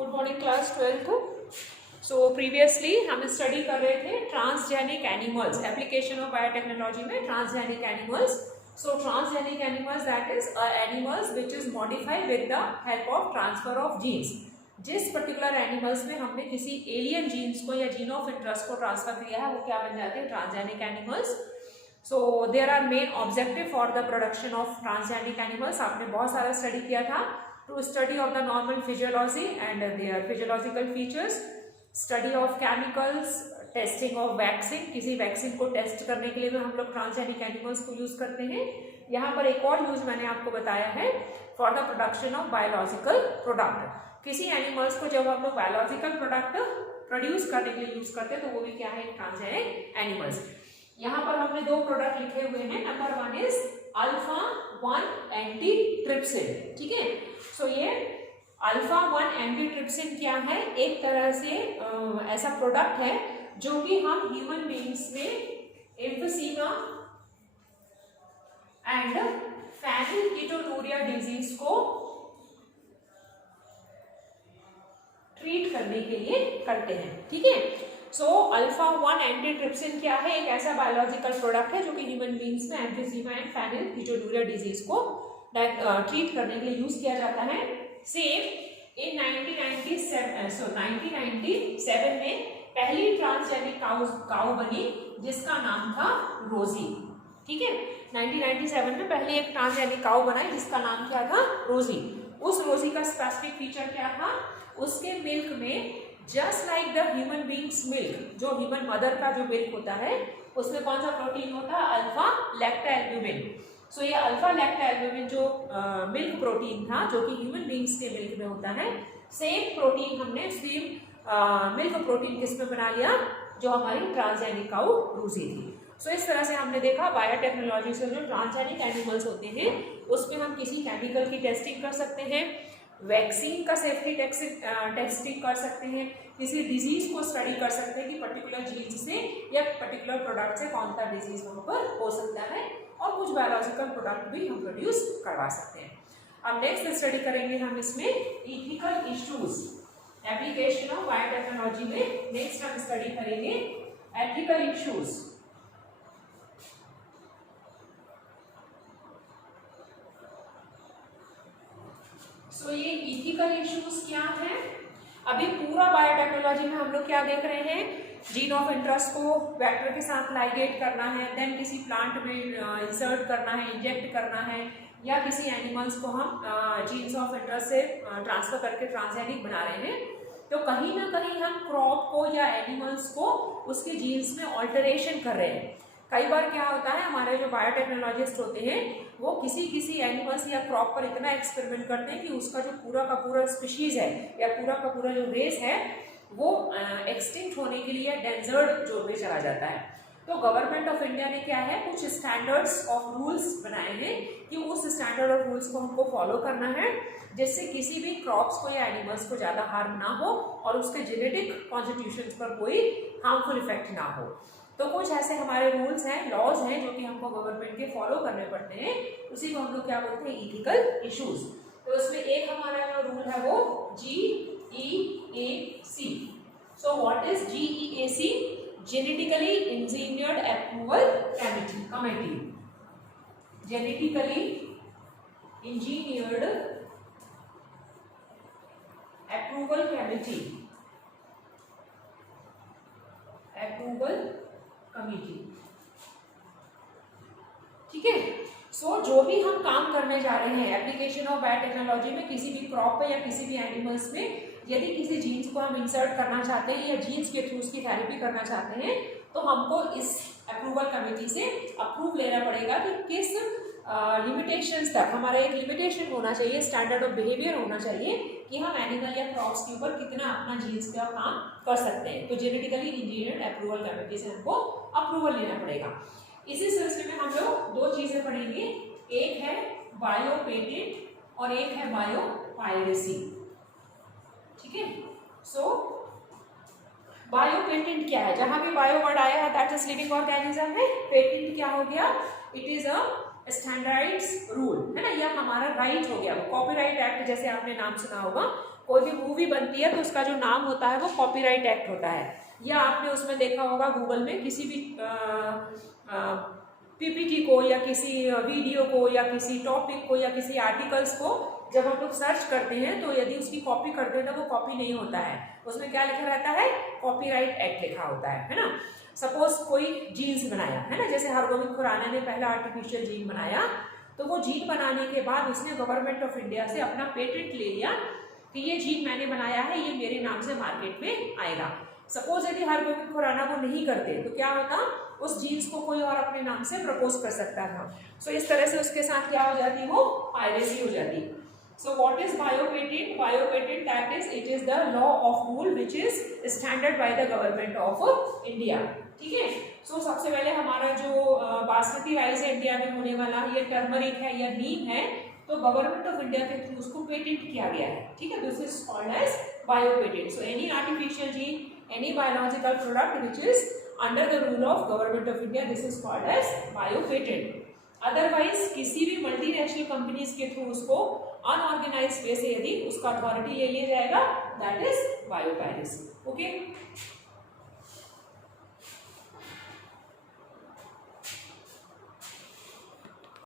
Good morning class 12th। So previously हम study कर रहे थे transgenic animals, application of biotechnology में transgenic animals. So transgenic animals that is animals which is modified with the help of transfer of genes. जिस particular animals में हमने किसी alien genes को या जीन ऑफ इंटरेस्ट को ट्रांसफर किया है वो क्या बन जाते हैं, transgenic animals. So there are main objective for the production of transgenic animals. आपने बहुत सारा स्टडी किया था। To study of the normal physiology and their physiological features, study of chemicals, testing of vaccine। किसी वैक्सीन को test करने के लिए भी हम लोग ट्रांसजेनिक एनिमल्स को यूज करते हैं। यहाँ पर एक और यूज मैंने आपको बताया है for the production of biological product. किसी एनिमल्स को जब हम लोग बायोलॉजिकल प्रोडक्ट प्रोड्यूस करने के लिए यूज करते हैं तो वो भी क्या है, ट्रांसजेनिक एनिमल्स। यहाँ पर हमने दो प्रोडक्ट लिखे हुए हैं। Number one is अल्फा-1 antitrypsin. ठीक है, सो ये अल्फा-1 एंटीट्रिप्सिन क्या है, एक तरह से ऐसा प्रोडक्ट है जो कि हम ह्यूमन बीइंग्स में एम्फीसीमा एंड फेनिलकीटोनुरिया डिजीज को ट्रीट करने के लिए करते हैं। ठीक है, सो अल्फा-1 एंटीट्रिप्सिन क्या है, एक ऐसा बायोलॉजिकल प्रोडक्ट है जो कि ह्यूमन बीइंग्स में एम्फीसीमा एंड फेनिलकीटोनुरिया डिजीज को ट्रीट करने के लिए यूज किया जाता है। सेम इन 1997 में पहली ट्रांसजेनिक काउ बनी जिसका नाम था रोजी। ठीक है, 1997 में पहली एक ट्रांसजेनिक काउ बनाई जिसका नाम क्या था, रोजी। उस रोजी का स्पेसिफिक फीचर क्या था, उसके मिल्क में just like the human beings milk, जो ह्यूमन मदर का जो मिल्क होता है उसमें कौन सा प्रोटीन होता है, अल्फा लैक्टोएल्ब्यूमिन। सो ये अल्फा लैक्टोएल्ब्यूमिन जो मिल्क प्रोटीन था जो कि ह्यूमन बीइंग्स के मिल्क में होता है, सेम प्रोटीन हमने सेम मिल्क प्रोटीन किस में बना लिया, जो हमारी ट्रांसजेनिक काउ रोजी थी। सो इस तरह से हमने देखा बायोटेक्नोलॉजी से जो ट्रांसजेनिक एनिमल्स होते हैं उसमें हम किसी केमिकल की टेस्टिंग कर सकते हैं, वैक्सीन का सेफ्टी टेस्टिंग कर सकते हैं, किसी डिजीज को स्टडी कर सकते हैं कि पर्टिकुलर जीन से या पर्टिकुलर प्रोडक्ट से कौन सा डिजीज वहाँ पर हो सकता है, और कुछ बायोलॉजिकल प्रोडक्ट भी हम प्रोड्यूस करवा सकते हैं। अब नेक्स्ट स्टडी करेंगे हम इसमें ethical issues, application of biotechnology में नेक्स्ट हम स्टडी करेंगे एथिकल इश्यूज। सो ये इथिकल इश्यूज क्या है, अभी पूरा बायोटेक्नोलॉजी में हम लोग क्या देख रहे हैं, जीन ऑफ इंटरेस्ट को वेक्टर के साथ लाइगेट करना है, देन किसी प्लांट में इंसर्ट करना है, इंजेक्ट करना है, या किसी एनिमल्स को हम जीन्स ऑफ इंटरेस्ट से ट्रांसफर करके ट्रांसजेनिक बना रहे हैं। तो कहीं ना कहीं हम क्रॉप को या एनिमल्स को उसके जीन्स में ऑल्टरेशन कर रहे हैं। कई बार क्या होता है, हमारे जो बायोटेक्नोलॉजिस्ट होते हैं वो किसी एनिमल्स या क्रॉप पर इतना एक्सपेरिमेंट करते हैं कि उसका जो पूरा का पूरा स्पीशीज है या पूरा का पूरा जो रेस है वो एक्सटिंक्ट होने के लिए डेंजर्ड जोन में चला जाता है। तो गवर्नमेंट ऑफ इंडिया ने क्या है, कुछ स्टैंडर्ड्स ऑफ रूल्स बनाए हैं कि उस स्टैंडर्ड ऑफ रूल्स को हमको फॉलो करना है जिससे किसी भी क्रॉप्स को या एनिमल्स को ज़्यादा हार्म ना हो और उसके जेनेटिक कॉन्स्टिट्यूशंस पर कोई हार्मफुल इफेक्ट ना हो। तो कुछ ऐसे हमारे रूल्स हैं, लॉज हैं जो कि हमको गवर्नमेंट के फॉलो करने पड़ते हैं, उसी को हम लोग क्या बोलते हैं, इथिकल इश्यूज। तो इसमें एक हमारा जो रूल है वो GEAC। So what is GEAC? Genetically engineered approval committee. Genetically engineered approval committee, ठीक है। सो जो भी हम काम करने जा रहे हैं एप्लीकेशन ऑफ बायोटेक्नोलॉजी में, किसी भी क्रॉप पे या किसी भी एनिमल्स में यदि किसी जीन्स को हम इंसर्ट करना चाहते हैं या जीन्स के थ्रू उसकी थेरेपी करना चाहते हैं तो हमको इस अप्रूवल कमेटी से अप्रूव लेना पड़ेगा कि किस लिमिटेशंस तक, हमारा एक लिमिटेशन होना चाहिए, स्टैंडर्ड ऑफ बिहेवियर होना चाहिए कि हम एनिमल या क्रॉप्स के ऊपर कितना अपना जीन्स का काम कर सकते हैं। तो जेनेटिकली इंजीनियर्ड अप्रूवल कमेटी से हमको अप्रूवल लेना पड़ेगा। इसी सिलसिले में हम लोग दो चीजें पढ़ेंगे, एक है बायो पेटेंट और एक है बायो पायरेसी। ठीक है, सो बायो पेटेंट क्या है, जहां भी बायो वर्ड आया है दैट इज लिविंग ऑर्गेनिज्म है, पेटेंट क्या हो गया, it is a standardised rule, है ना, यह हमारा राइट हो गया। कॉपीराइट एक्ट जैसे आपने नाम सुना होगा, कोई भी मूवी बनती है तो उसका जो नाम होता है वो कॉपीराइट एक्ट होता है, या आपने उसमें देखा होगा गूगल में किसी भी पीपीटी को या किसी वीडियो को या किसी टॉपिक को या किसी आर्टिकल्स को जब हम लोग सर्च करते हैं तो यदि उसकी कॉपी करते हैं तो वो कॉपी नहीं होता है, उसमें क्या लिखा रहता है, कॉपीराइट एक्ट लिखा होता है ना। सपोज कोई जीन्स बनाया है ना, जैसे हरगोविंद खुराना ने पहला आर्टिफिशियल जीन बनाया, तो वो जीन बनाने के बाद उसने गवर्नमेंट ऑफ इंडिया से अपना पेटेंट ले लिया कि ये जीन मैंने बनाया है, ये मेरे नाम से मार्केट में आएगा। सपोज यदि हरगोविंद खुराना को नहीं करते तो क्या होता, उस जीन्स को कोई और अपने नाम से प्रपोज कर सकता था। सो इस तरह से उसके साथ क्या हो जाती, वो पायरेसी हो जाती। So what is biopatent? Biopatent, that is, it is the law of rule which is standard by the government of India. ठीक है। सो सबसे पहले हमारा जो बासमती राइस है इंडिया में होने वाला, ये टर्मरिक है या नीम है, तो गवर्नमेंट ऑफ इंडिया के थ्रू उसको पेटेंट किया गया है। ठीक है, this is called as biopatent. So any artificial gene, any biological product which is under the rule of government of India, this is called as biopatent. Otherwise किसी भी multinational companies के through उसको unorganized way से यदि उसका authority ले लिया जाएगा, दैट इज बायोपायरेसी। ओके।